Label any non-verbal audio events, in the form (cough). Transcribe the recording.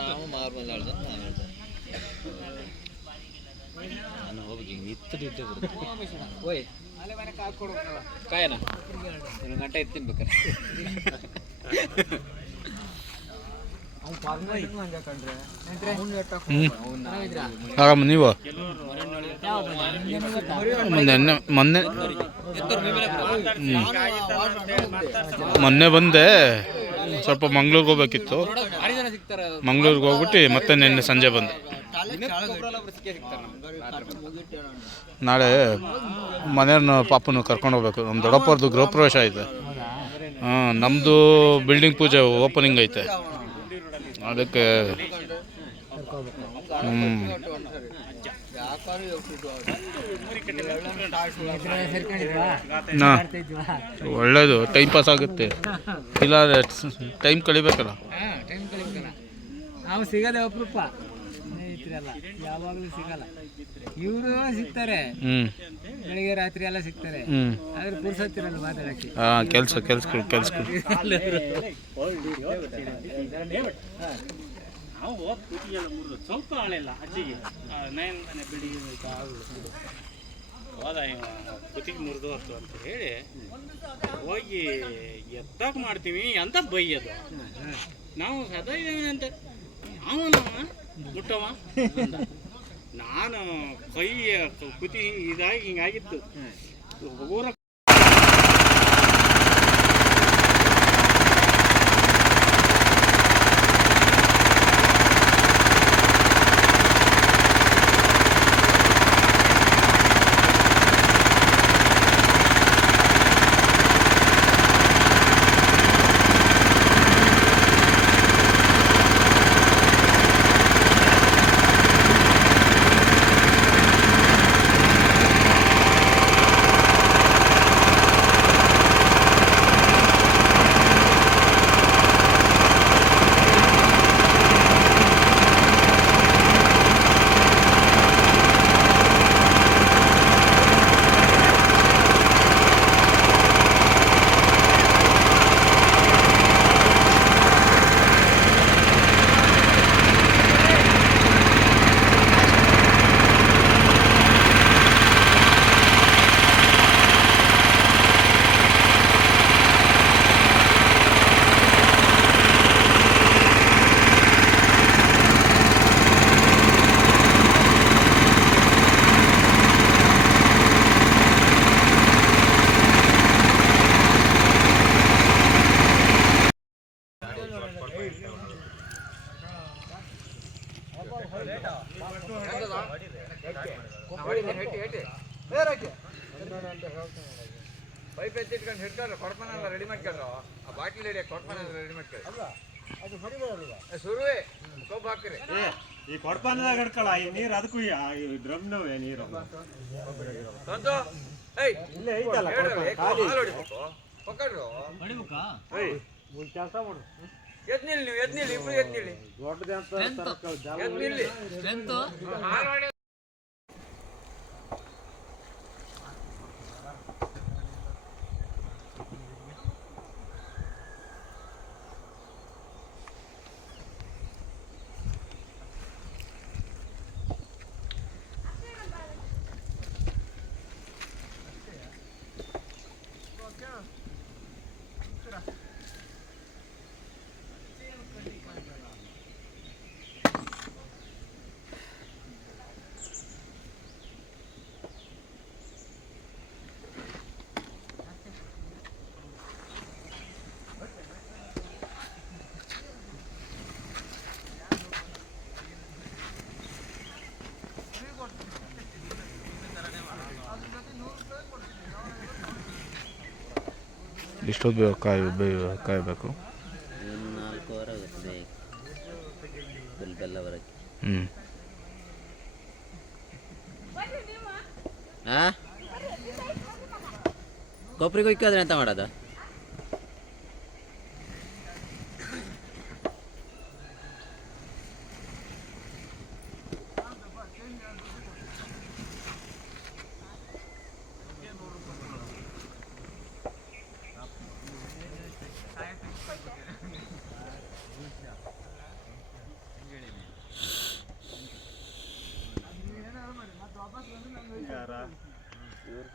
ನಾವು ಮಾರ್ಮಲ್ ಹೇಳ್ದೆ ನಾನು ಹೇಳ್ದೆ ನಾನು ಹೋಗಿ ಬರುತ್ತೆ ಓಯ್ ಕಾಯನ ಗಂಟೆ ಎತ್ತಿನ ಬೇಕಾರೆ (laughs) ಆರಾಮ ನೀವು? ಮೊನ್ನೆ ಮೊನ್ನೆ ಮೊನ್ನೆ ಬಂದೆ. ಸ್ವಲ್ಪ ಮಂಗ್ಳೂರ್ಗೆ ಹೋಗ್ಬೇಕಿತ್ತು. ಮಂಗ್ಳೂರ್ಗೆ ಹೋಗ್ಬಿಟ್ಟು ಮತ್ತೆ ನಿನ್ನೆ ಸಂಜೆ ಬಂದೆ. ನಾಳೆ ಮನೆಯವ್ರನ್ನ ಪಾಪನ ಕರ್ಕೊಂಡು ಹೋಗ್ಬೇಕು. ನಮ್ಮ ದೊಡ್ಡಪ್ಪವ್ರದ್ದು ಗೃಹ ಪ್ರವೇಶ ಐತೆ ಹಾಂ ನಮ್ಮದು ಬಿಲ್ಡಿಂಗ್ ಪೂಜೆ ಓಪನಿಂಗ್ ಐತೆ. ಅದಕ್ಕೆ ಹ್ಞೂ ಒಳ್ಳೇದು ಟೈಮ್ ಪಾಸ್ ಆಗುತ್ತೆ. ಇಲ್ಲ ಟೈಮ್ ಕಳಿಬೇಕಲ್ಲ. ಸ್ನೇಹಿತರೆಲ್ಲ ಯಾವಾಗಲೂ ಸಿಗಲ್ಲ. ಇವರು ಸಿಗ್ತಾರೆ. ಬೆಳಿಗ್ಗೆ ರಾತ್ರಿ ಎಲ್ಲ ಸಿಗ್ತಾರೆ. ಆದ್ರೆ ಪುರ್ಸತ್ತಿರಲ್ಲ ಮಾತಾಡಕ್ಕೆ. ಕೆಲಸ ಕೆಲಸ ಕೆಲ್ಸಗಳು ಕೆಲ್ಸಗಳು ನಾವು ಕುಟಿಗೆಲ್ಲ ಮುರಿದು ಸ್ವಲ್ಪ ಆಳಿಲ್ಲ ಅಜ್ಜಿಗೆ ನಯನ್ ಮನೆ ಬಿಡಿ ಹೋದ ಕುತ್ತಿಗೆ ಮುರಿದು ಹೊತ್ತು ಅಂತ ಹೇಳಿ ಹೋಗಿ ಎತ್ತಾಗ ಮಾಡ್ತೀವಿ ಅಂತ ಬೈಯೋದು ನಾವು ಸದಾ ಇದ್ದೇವೆ ಅಂತ. ಮುಟ್ಟವ ಅಂದ. ನಾನು ಕೈ ಕುತಿ ಇದಾಗಿ ಹಿಂಗಾಗಿತ್ತು. ಊರ ಪೈಪ್ ಎತ್ತಿಟ್ಕೊಂಡು ಹಿಡ್ಕೊಂಡು ಕೊಡ್ಪನೆಲ್ಲ ರೆಡಿ ಮಾಡ್ಕೊಂಡ್ರು ಆ ಬಾಟ್ಲಿ ರೆಡಿ ಕೊಡ್ಪನೆಲ್ಲ ರೆಡಿ ಮಾಡ್ಕೊಂಡು ಶುರುವೇ ಕೊಬ್ಬು ಹಾಕಿರಿ ಈ ಕೊಡ್ಪಾನದಾಗ ಹಿಡ್ಕೊಳ ಈ ನೀರು ಅದಕ್ಕೂ ಡ್ರಮ್ನವೇ ನೀರು. ಸ್ವಂತ ಏಯ್ ಇಲ್ಲೇ ಐತಲ್ಲ ಪಕ್ಕಡ್ರು ಹೊಡಿಬೇಕಾ? ಕೆಲಸ ಮಾಡು. ಎದ್ ನಿಲ್ಲಿ ನೀವು ಎದ್ ನಿಲ್ಲಿ ಇಬ್ರು ಎದ್ ನಿಲ್ಲಿ ದೊಡ್ಡದಂತ ಎದ್ನಿಲ್ಲಿ ಸ್ಟ್ರೆಂತು ಇಷ್ಟೊತ್ತು ಬೇಕು ಕಾಯಿ ಬೇ- ಕಾಯಬೇಕು ನಾಲ್ಕೂವರೆ ಆಗುತ್ತೆ ಫುಲ್ ಬೆಲ್ಲ ಬರೋಕ್ಕೆ ಹ್ಞೂ ಆ ಕೊಬ್ಬರಿ ಹೊಯ್ಕಾದ್ರೆ ಎಂತ ಮಾಡೋದು? ಇವ್ರು